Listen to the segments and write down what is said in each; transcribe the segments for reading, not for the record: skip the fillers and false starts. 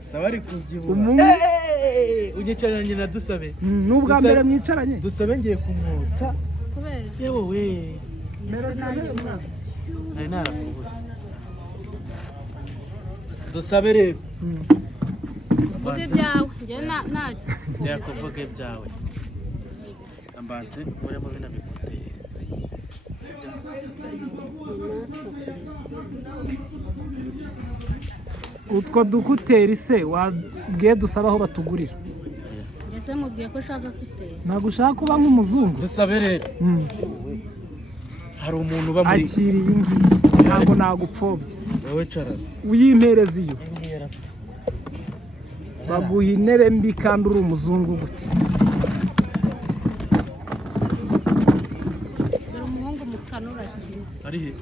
Sabari kuzibura. Unyicaranye na Dusabe. Nubwa mbere mwicaranye. Dusabe ngiye kumwotsa. Kubera. Yewe we. Nari narakubuze. Dusabe rero. Vuga ibyawe. Nge na yakuvuga ibyawe. Ambanze muremo bina bigutera. Utwo dukuteri se wabwiye Dusaba aho batugurira. Ese mubwiye ko ushaka kutera. Ntabwo ushaka kuba nk'umuzungu. Dusabe rero. Hari umuntu uba muri akiriye ingiyi. Ntabwo nagupfobye. Wowe cara. Uyimpereza iyo. Baguha intebe mbi kandi uri umuzungu gute. Dore umuhungu mukanura kimwe. Ari he?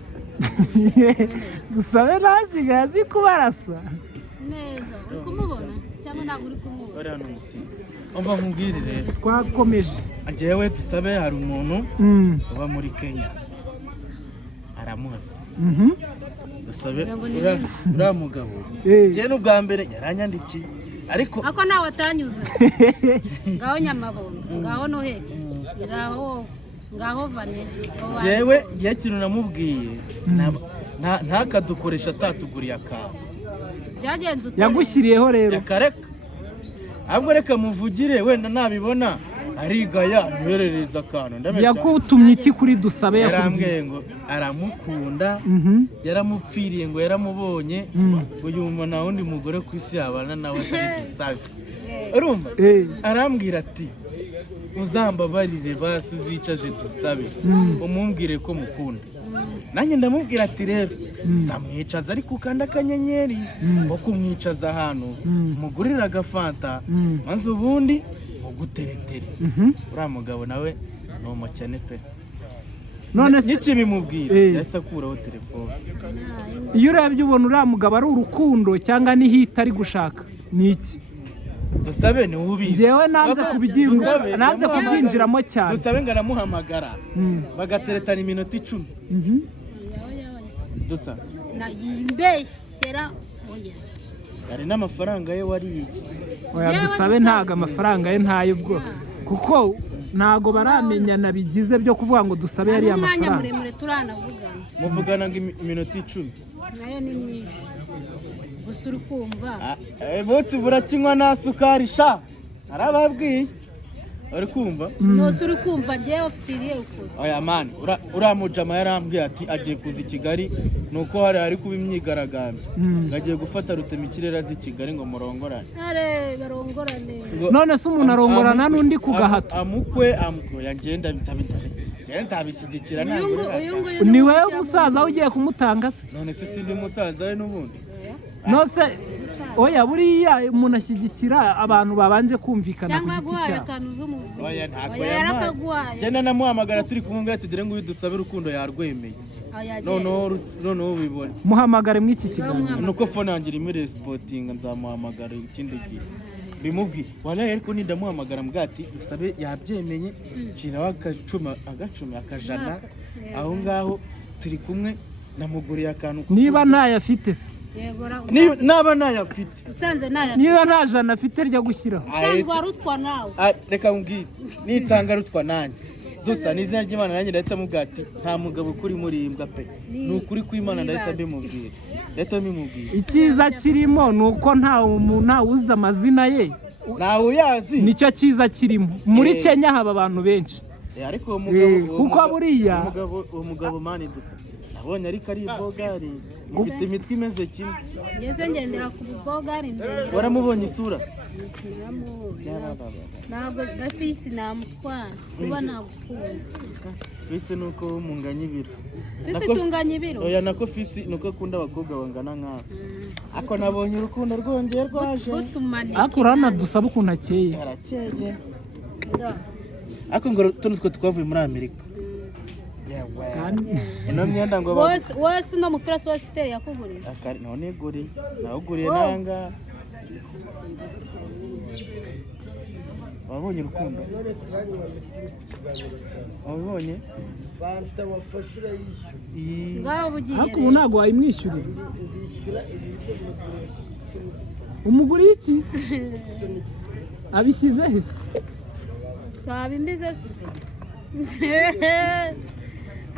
Dusabe nasigaye azi kubarasa. Neza. Uri kumubona cyangwa ntabwo uri kumubona? Bari hano umusinzi. Umva nkubwire rero. Twakomeje. Njyewe Dusabe hari umuntu uba muri Kenya. Aramuzi. Dusabe uriya mugabo. Njye n'ubwa mbere yaranyandikiye. Ariko nawe atanyuze. Ngaho Nyamabondo, ngaho Noheli, ngaho Vanessa. Jewe igihe kintu namubwiye ntakadukoresha atatuguriye akantu. Byagenze ute? Yagushyiriyeho rero. Yakareka. Ahubwo reka muvugire wenda nabibona arigaya nyoherereza akantu. Yakutumye iki kuri Dusabe yarambwiye ngo aramukunda, yaramupfiriye ngo yaramubonye, uyu umuntu nta wundi mugore ku isi yabana nawe ari Dusabe. Urumva? Arambwira ati uzambabarire basi uzicaze Dusabe umumbwire ko mukunda. Nanjye ndamubwira ati rero nzamwicaza ariko ukanda akanyenyeri ngo kumwicaza ahantu mugurira agafanta maze ubundi muguteretere. Uriya mugabo nawe ni umukene pe. None se n'iki bimubwira yahise akuraho telefone. Iyo urebye ubona uriya mugabo ari urukundo cyangwa ni hita ari gushaka ni iki? Dusabe ni ubizi. Njyewe nanze kubyinjiramo cyane. Dusabe ngo aramuhamagara bagateretana iminota 10. Dusa yimbeshyera oya. Hari n'amafaranga ye wariye. Oya Dusabe ntago amafaranga ye ntayo ubwo kuko ntago baramenyana bigize byo kuvuga ngo Dusabe yari amafaranga. Umwanya muremure turanavugana. Muvugana ngo iminota 10. Nayo ni myinshi. Gusa uri kumva. Botsi burakinywa na sukari sha. Arababwiye. Uri kumva? Nose uri kumva ngiye ufitiriye ukuze. Oya man, uramujama yarambwiye ati agiye kuza i Kigali nuko hari kuba imyigaragambyo. Ngagiye gufata rutema ikirere azi Kigali ngo murongorane. Barongorane. None se umuntu arongorana n'undi ku gahato. Amukwe yangenda nzabishyigikira nawe. Ni wewe musaza ugiye kumutanga se? None se sindi musaza we n'ubundi. Nose oya buriya umuntu ashyigikira abantu babanje kumvikana ku giti cya. Oya ntabwo yarakagwaye. Cyane namuhamagara turi kumwe tugire ngo Dusabe urukundo yarwemeye. Noneho ubibone. Muhamagare mw'iki kiganiro. Nuko phone yanjye iri muri sporting nzamuhamagara ikindi gihe. Bimubwi wala ariko nindamuhamagara mbwati Dusabe yabyemeye cina wakacuma akajana aho ngaho turi kumwe namuguriye akantu. Niba ntayafite se naba nayafite usanze nayafite niba nta jana afite ryo gushyiraho usanzwe warutwa nawe reka mbwire nitsanga rutwa nanjye Dusa n'izina ry'Imana nanjye ndahita mubwati nta mugabo kuri muri imbwa pe n'ukuri kw'Imana ndahita mbimubwira icyiza kirimo nuko nta uzi amazina ye nawe uyazi nicyo cyiza kirimo muri Kenya haba abantu benshi ariko uwo mugabo kuko buriya umugabo mani Dusa abonye ariko ari bogari ufite imitwe imeze kimwe ngeze ngendera ku bogari mbere waramubonye isura ntabwo gafisi namutwara kuba nagukunze fisi nuko munganya ibiro fisi tunganya ibiro oya nako fisi nuko akunda abakobwa bangana nk'abo ako nabonye urukundo rwongeye rwaje ako urana Dusabe ukuntu akeye arakeye ako ngo tuno twavuye muri Amerika ino myenda ngo wose no mupira so siteri yakuguriye akari none guri nawuguriye nanga wabonye urukundo wabonye fanta wafashura yishyura ngaho bugiye ako ntago wayimwishyurira umuguriye iki abishyize he saba imbize se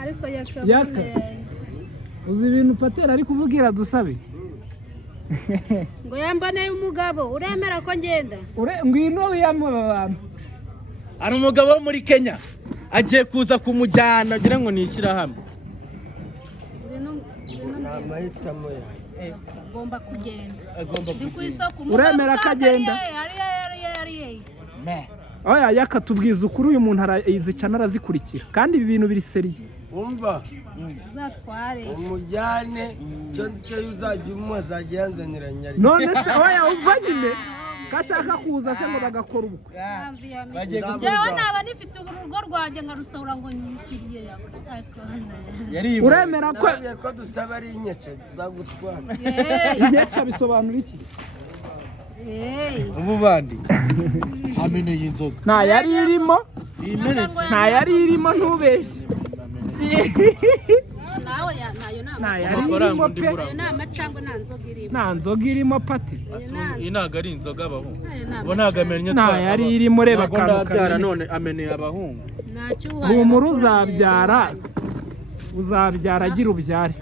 ariko Yaka. yakabona uzi ibintu patera ari kuvugira dusabe ngo yambane umugabo uremera ko ngenda ngwino wiyamo abantu ari umugabo wo muri Kenya agiye kuza kumujyana agira ngo nishyira hamwe amahitamo ya agomba kugenda agomba ndi ku kugenda isoko Uremera ko agenda? oya yakatubwiza ukuri uyu muntu arazicana arazikurikira kandi ibi bintu biri seriye umva uzatware umujyane cyo uzajya azajya yanzanira nyari none se oya umva nyine kashaka kuza se ngo bagakora ubukwe bagiye jewe naba nifite urugo rwanjye nkarusahura ngo nyishyiriye yari uremera ko ko dusaba ari inyece bagutwara inyeca bisobanura iki ubu bandi ameneye inzoga nta yari irimo imenetse nta yari irimo ntubeshye nawe nayo nta yari amafaranga irimo undi pe mura nta macangwa nta nzoga irimo nta nzoga irimo pati iyi ntago ari inzoga abahungu bo ntago amenye nta yari irimo reba akantu ndabyara kanini none ameneye abahungu humura uzabyara agira ubyare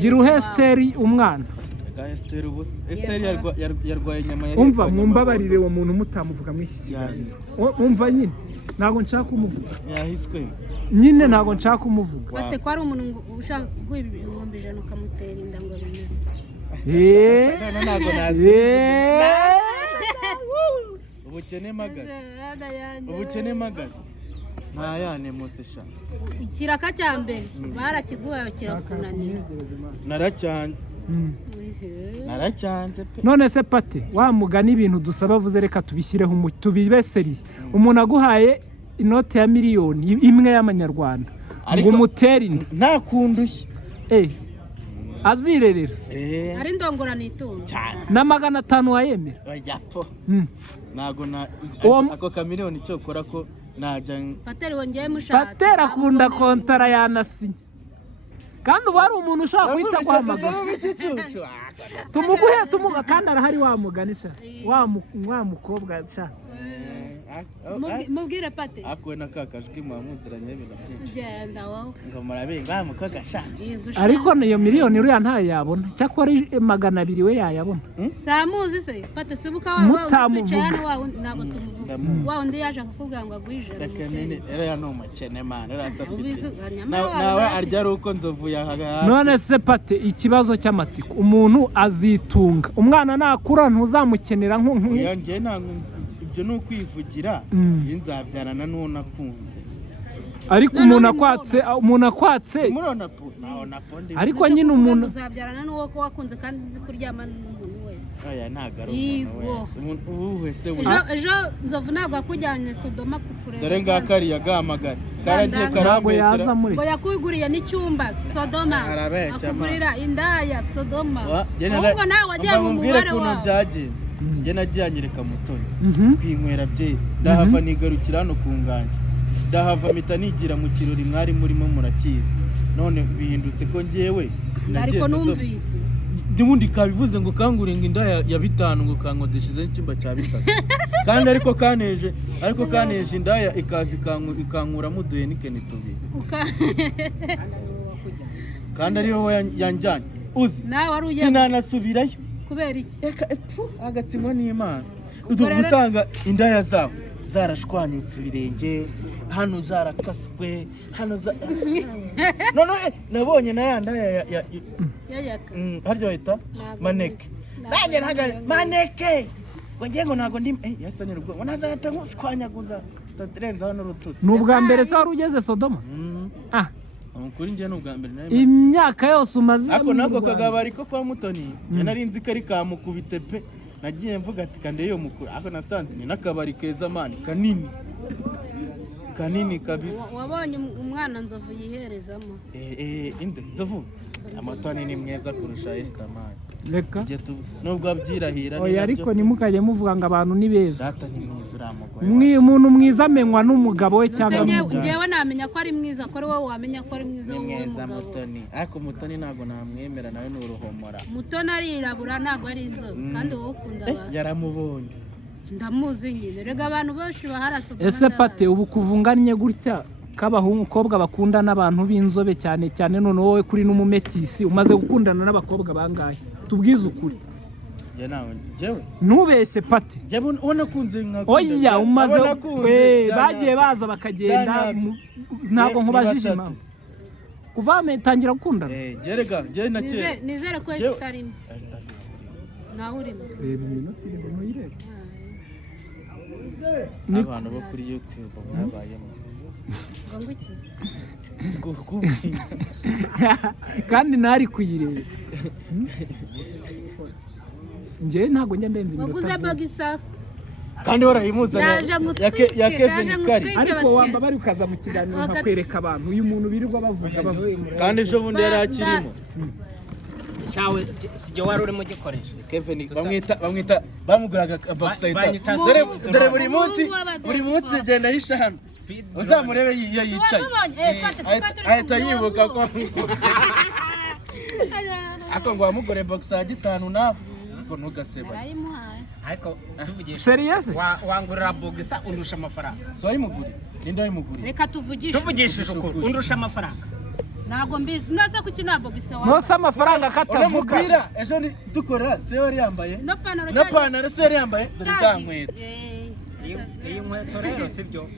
gira uhe Esteri umwana Esteri yarwaye inyama umva mumbabarire uwo muntu mutamuvuga muri iki kiganiro umva nyine ntabwo nshaka kumuvuga yahiswe nyine ntabwo nshaka kumuvuga bate ko ari umuntu ushaka kuguha ibihumbi 100 ukamutera inda ngo bimeze ntabwo nazi ubukene magaze nta yane musesha ikiraka cya mbere barakiguha kirakunanira naracyanze pe none se pate wa mugani ibintu dusaba avuze reka tubishyireho tubibeseriye umuntu aguhaye inote ya miliyoni imwe y'amanyarwanda ngo umutere inda nta kundushya azirerera ari ndongorana itungo na 500 wayemera oya po ntago ako kamiliyoni cyo ukora ko najya pateri wongeye mushaka patera akunda kontara yanasinya kandi ubu hari umuntu ushaka guhita guhamagara tumuguhe kandi arahari wamuganisha wa mukobwa sha mubwire pate akwe nakakajwi mwamuziranye ibintu byinshi genda waho ngo murabenga mukoga sha ariko niyo miliyoni uriya ntayo yabona cyakora 200 we yayabona samuzi se pate subuka mutamuvuga ntago tumuvuga wa undi yaje akakubwira ngo agwijana rekenene era ya no makene man era asafite nawe arya ruko nzovu yahaga none se pate ikibazo cy'amatsiko umuntu azitunga umwana nakura ntuzamukenera yanjye ibyo no kwivugira inzabyarana n'uwo nakunze ariko umuntu akwatse murona po naona ponde ariko nyine umuntu uzabyarana n'uwo ko wakunze kandi uzi kuryama n'umuntu wese oya ntago umuntu wese ejo nzovu ntabwo akujyanye Sodoma kukureba dore ngakari yagamagara karagiye karambesera ngo yakuguriye n'icyumba Sodoma akugurira indaya Sodoma ahubwo nawe wagiye mu mubare wawe byagenze njye nagiye anyereka mutoni twinywera bye ndahava nigarukira hano ku nganje ndahava mpita nigira mu kirori mwari murimo murakiza none bihindutse ko njyewe ariko numvise ndibundi kabivuze ngo kangurenga inda ya 5 ngo kankodesheje icyumba cya 3 kandi ariko kaneje indaya ikazi ikankura muduye nikene tubi kandi ari wowe yanjyanye uzi nawe wari ugiye sinanasubirayo kubera iki agatsimo n'Imana usanga indaya zabo zarashwanyutse ibirenge hano zarakaswe hano none nabonye na yanda ya haryo bahita maneke nanjye ntaga maneke ngo ntago ndi yasanira ubwo nazahita nkushwanyaguza taturenza hano rututse n'ubwa mbere se wari ugeze Sodoma kuri njye n'ubwa mbere imyaka yose umaze ako nako kagabari ko kwa Mutoni njye nari nzi kari kamukubite pe nagiye mvuga ati kande yo mukuru ako nasanze ni nakabari keza mani kanini kabisa wabonye umwana nzovu yiherezamo inde nzovu Amatoni ni mwiza kurusha Esther man reka nubwo abyirahira oya ariko nimukajye muvuga ngo abantu ni beza data ni mwiza uramugore umuntu mwiza amenywa n'umugabo we cyangwa n'umugabo ngewe namenya ko ari mwiza ko ari wowe wamenya ko ari mwiza ni wowe mwiza mugabo Mutoni ariko Mutoni ntabwo namwemera nawe ni uruhomora Mutoni arirabura ntabwo ari inzobe kandi wowe ukunda abantu yaramubonye ndamuzi nyine rega abantu benshi baharasa ese pate ubu kuvunganye gutya k'abahungu bakunda n'abantu b'inzobe cyane cyane none wowe kuri n'umumetisi umaze gukundana n'abakobwa bangahe tubwize ukuri jewe ntubeshye pate ubona kunze nka oya umaze bagiye baza bakagenda ntabwo nkubajije impamvu kuva tangira gukundana jerega je na kera nizere ko esitarimo nawe urimo reba iminota irindwi ntuyirebe abantu bo kuri YouTube mwabayemo kandi ntari kuyireba njye ntabwo njya ndenza waguze bagisa kandi warayimuzana ya Kevin Kari ariko wamba bari ukaza mu kiganiro nkakwereka abantu uyu muntu birirwa bavuga kandi ejo bundi yari akirimo cyawe sijye wari urimo gikoresha Kevin bamwita bamuguraga boxita dore buri munsi genda hisha hano uzamurebe iyo yicaye ahita yibuka ko ako ngo wamugore boxa 5 nawe ko ntugaseba ariko tuvugisha serious wangurira boxa undusha amafaranga so ayimuguri ninde ayimuguri reka tuvugishije ukuri undusha amafaranga ntago mbizi naza kuki nta bogisa wawe nose amafaranga katavuga umupira ejo dukora se wari yambaye no panaro se yari yambaye dore za nkweto iyi nkweto rero sibyo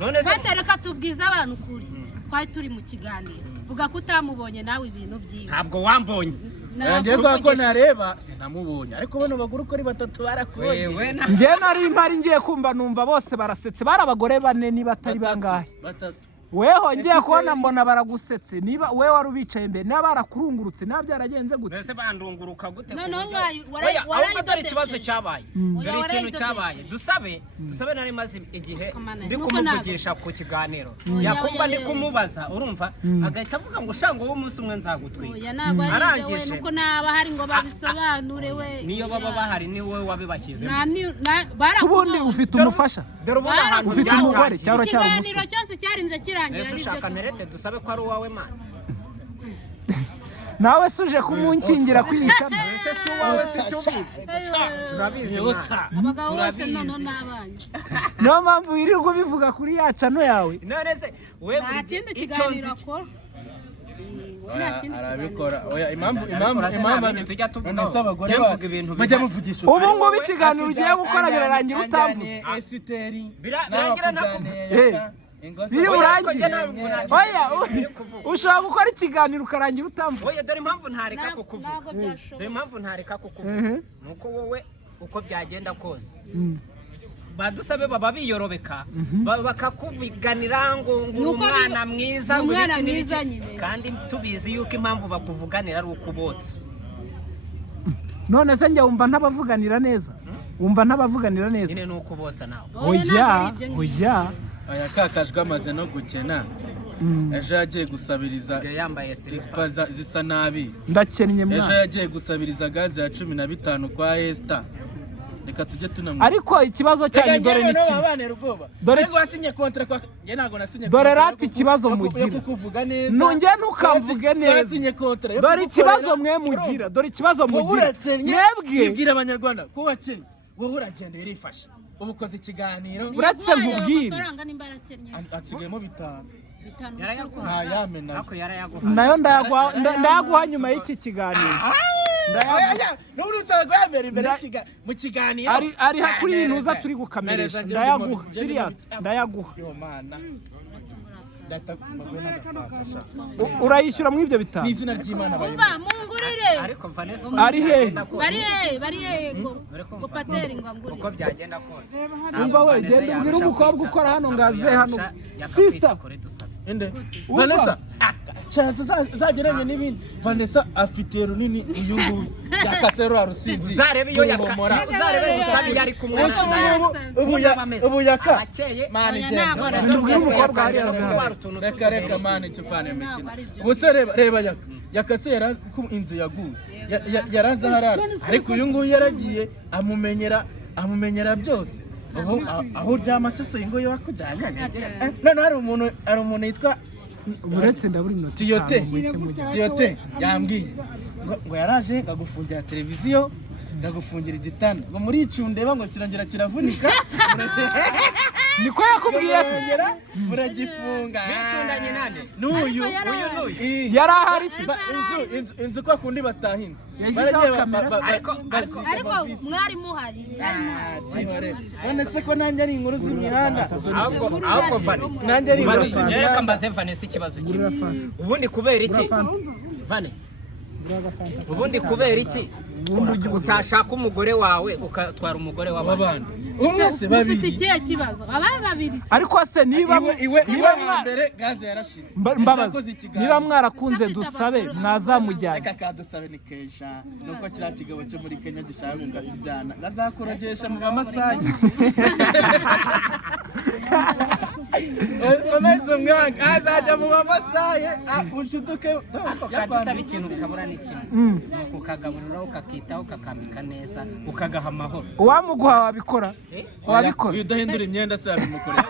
none se reka tubwize abantu kuri twari turi mu kiganiro vuga ko utamubonye nawe ibintu byiwe ntabwo wambonye ngiye ko nareba sinamubonye ariko bano baguru ko ari batatu barakubonye njye nari mpari ngiye kumva numva bose barasetse bari abagore bane niba atari bangahe batatu weho ngiye kubona mbona baragusetse niba we wari ubicaye imbere niba barakurungurutse niba byaragenze gute mbese bandungurukka gute ahubwo dore ikibazo cyabaye dore ikintu cyabaye dusabe nari maze igihe ndi kumuvugisha ku kiganiro yakumva ndi kumubaza urumva agahita avuga ngo shango w'umunsi umwe nzagutwika arangije nuko naba hari ngo babisobanure we niyo baba bahari ni wowe wabibashyizemo ubundi ufite umufasha dore ubundi ahantu ufite umugore cyangwa cyangwa umusore ikiganiro cyose cyarinze kirangira ese ushaka nerete dusabe ko ari uwawe mana nawe suje kumunkingira kwiyicana ese si uwawe si tubizi turabizi abagabo bose none n'abanye niyo mpamvu wirirwa ubivuga kuri ya cano yawe none se we nta kindi kiganiro akora arabikora oya impamvu tujya tuvuga abagore bajya muvugisha ubu ngubu ikiganiro ugiye gukora birarangira utamvuze esiteri birangira nakuvuze biri burangire oya ushobora gukora ikiganiro ukarangira utamvuze oya dore impamvu ntareka kukuvuga dore impamvu ntareka kukuvuga nuko wowe uko byagenda kose badusabe baba biyorobeka bakakuvuganira ngo umwana mwiza ngo iki kandi tubizi yuko impamvu bakuvuganira ari ukubotsa none se njye wumva ntabavuganira neza wumva ntabavuganira neza nyine nuko ubotsa nawe oya aya kakajwe amaze no gukena ejo yagiye gusabiriza yambaye silipa zisa nabi ndakennye mwana ejo yagiye gusabiriza gaze ya 15 kwa Esther reka tujye tunamwe ariko ikibazo cyanyu dore ni kimwe dore wasinye kontra kwa je nago nasinye dore rati ikibazo mugira kuvuga neza nunge ntukamvuge neza wasinye kontra dore ikibazo mwe mugira dore ikibazo mugira mwebwe ibwira abanyarwanda ko wakennye wowe uragenda irifasha ubukoze ikiganiro uratse nkubwire atsigemo 5 nayo ndayaguha nyuma y'iki kiganiro mu kiganiro ari kuri intuza turi gukameresha ndayaguha serious ndayaguha urayishyura mu ibyo 5 n'izina ry'Imana mungurire ariko Vanessa ari he bari he ngo pateri ngo ngurire uko byagenda kose umva we genda ugira umukobwa ukora hano ngaze hano sister ende Vanessa chaza zageranye n'ibindi Vanessa afite runini uyungu yakasero arusinzi zarebe iyo yakora zarebe dusabe yari kumwe ubu yaka mani umukobwa hari reka mani cyufane mikino ubuse reba yaka yakase inzu yaguye yaraza harara ariko uyu nguyu yaragiye amumenyera byose aho uryama sese ngo yo wakujyanye none hari umuntu yitwa uretse ndaburi minota Tiyote yambwiye ngo yaraje ngagufungira televiziyo ndagufungira igitanda ngo muri icundeba ngo kirongera kiravunika niko yakubwiye muragifunga bicundanye nande n'uyu yari ahari inzu kwa kundi batahinze ariko mwari muhari none se ko nanjye ari inkuru z'imihanda ahubwo Vane nanjye ari inkuru z'imihanda reka mbaze Vane si ikibazo kimwe ubundi kubera iki Vane ubundi kubera iki utashaka umugore wawe ukatwara umugore w'abandi umwe se babiri ufite ikihe kibazo abaye babiri ariko se niba mbere gaze yarashize mbabazi niba mwarakunze dusabe mwazamujyana reka kadusabe ni kesha nuko kiriya kigabo cyo muri Kenya gishaka kukatujyana ngazakorogesha mu bamasayi komeza umwanga azajya mu bamasayi ushiduke kadusaba ikintu ukabura n'ikimwe nuko ukagaburira ukakitaho ukakambika neza ukagaha amahoro uwamuguha wabikora udahindura imyenda se yabimukorera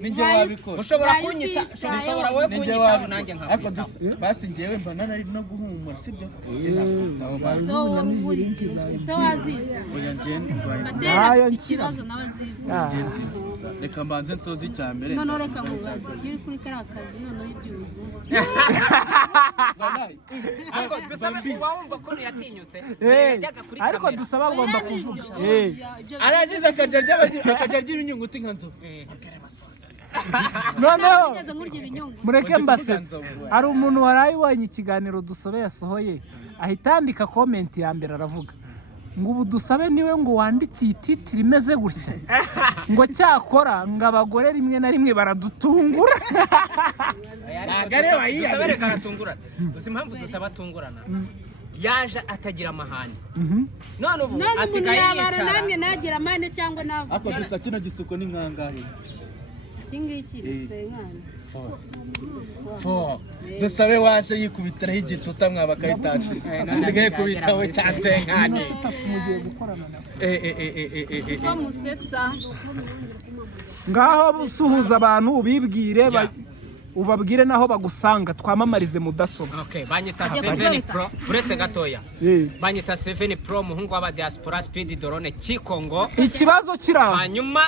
ninjye wabikora ushobora kunyita ushobora wowe kunyita nanjye ariko basi ngewe mba nari no guhumura sibyo reka mbanze nsoze icya mbere none reka mubaze iyo uri kuri kariya kazi noneho iby'ubu ariko dusaba wumva ko yatinyutse ariko dusaba agomba kuvuga arangiza akarya ry'ibinyunguti nka nzovu noneho mureke mbasetse hari umuntu warayibonye ikiganiro dusobe yasohoye ahita yandika komenti ya mbere aravuga ngo ubu dusabe niwe ngo wanditse iyi titiri imeze gutya ngo cyakora ngo abagore rimwe na rimwe baradutungura dusabe reka aratungurana gusa impamvu dusaba atungurana yaje atagira amahane none ubu asigaye yicara namwe nagira amahane cyangwa navuga ariko dusa kino gisuko ni nkangahe iki ngiki gisenkana dusabe waje yikubitiraho igituta mwaba kayitasi asigaye kubitaho cya senkane ngaho usuhuza abantu ubibwire ubabwire naho bagusanga twamamarize mudasobwa banyita 7 Pro uretse gatoya banyita 7 Pro muhungu w'aba diaspora speed drone Kikongo ikibazo kiraho hanyuma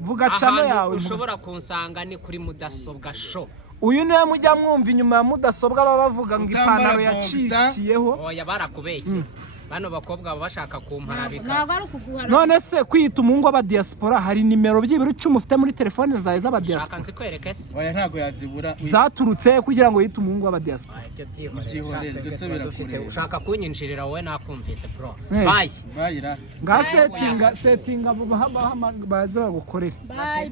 vuga cano yawe ushobora kunsanga ni kuri mudasobwa show uyu niwe mujya mwumva inyuma ya mudasobwa baba bavuga ngo ipantaro yacikiyeho oya barakubeshye bano bakobwa baba bashaka kumparabika none se kwita umuhungu w'aba diaspora hari nimero byibura 10 ufite muri telefone zawe z'aba diaspora shaka nzikwereke se oya ntago yazibura zaturutse kugira ngo yite umuhungu w'aba diaspora ushaka kunyinjirira wowe nakumvise bro bye nga setting vuba baza bagukorera bye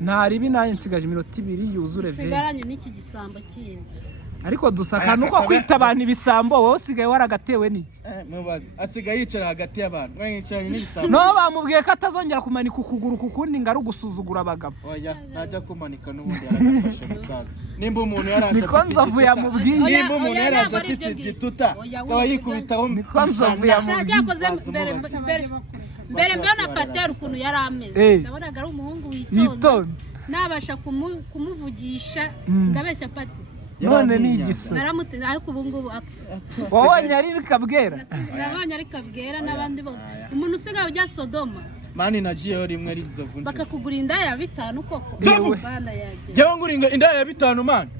nta ribi nanjye nsigaje iminota 2 yuzure sigaranye n'iki gisambo kindi ariko dusaka nuko kwita abantu ibisambo wowe usigaye waragatewe n'iki mubazi asigaye yicara hagati y'abantu mwicaranye n'ibisambo no bamubwiye ko atazongera kumanika ukuguru kukundi ngo ari ugusuzugura abagabo oya najya kumanika n'ubundi yaragafashe gusaza nimba umuntu yaraje niko nzovu yamubwiye nimba umuntu yaraje afite igituta akaba yikubitaho niko nzovu yamubwiye mbere mbona Patera ukuntu yari ameze ndabonaga ari umuhungu witonda nabasha kumuvugisha ndabeshya Patera none ni igisa naramutse ariko ubu ngubu wowe nyari kabwera nabonye ari kabwera n'abandi bose umuntu usigaye ujya Sodoma mani nagiyeho rimwe ari inzovu bakakugura indaya ya 5 koko banda yaje jyewe nguringa indaya ya 5 mani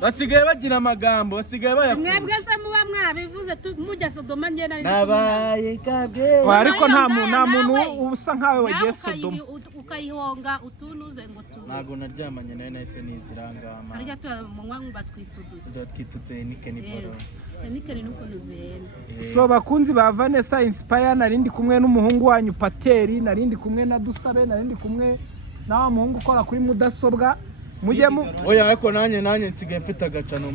basigaye bagira amagambo basigaye bayakuye mwebwe se muba mwabivuze mujya Sodoma njye nari nabaye kabwera ariko nta muntu usa nkawe wagiye Sodoma ukayihonga utunuze ngo tu ntago naryamanye nawe nahise nizirangama ariko tumunwa batwitutuye nike ni boro nike ni nuko nuzenda so bakunzi ba Vanessa Inspire narindi kumwe n'umuhungu wanyu Pateri narindi kumwe na Dusabe narindi kumwe na muhungu ukora kuri mudasobwa mujyemo oya ariko nanjye nsigaye mfite agacano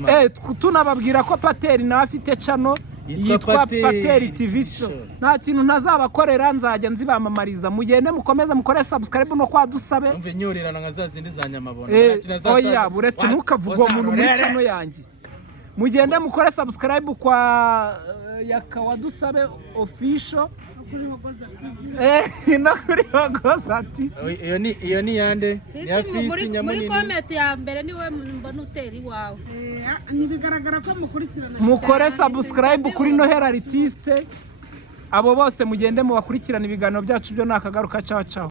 tunababwira ko Pateri nawe afite cano yitwa Pateri TV show. Nta kintu ntazabakorera, nzajya nzibamamariza. Mugende mukomeze mukore subscribe no kwa Dusabe. Umve nyorirana nka zazindi za Nyamabona. Oya buretse ntukavuga umuntu muri channel yanjye. Mugende mukore subscribe kwa Yakawa Dusabe official kuri Hogoza TV. No kuri Hogoza TV. Iyo ni yande? Ya Fisi Nyamunini. Muri comment ya mbere niwe mbona uteri wawe. Nibigaragara ko mukurikirana. Mukore subscribe kuri Noheli Artiste. Abo bose mugende mubakurikirana ibiganiro byacu byo nakagaruka. Ciao ciao.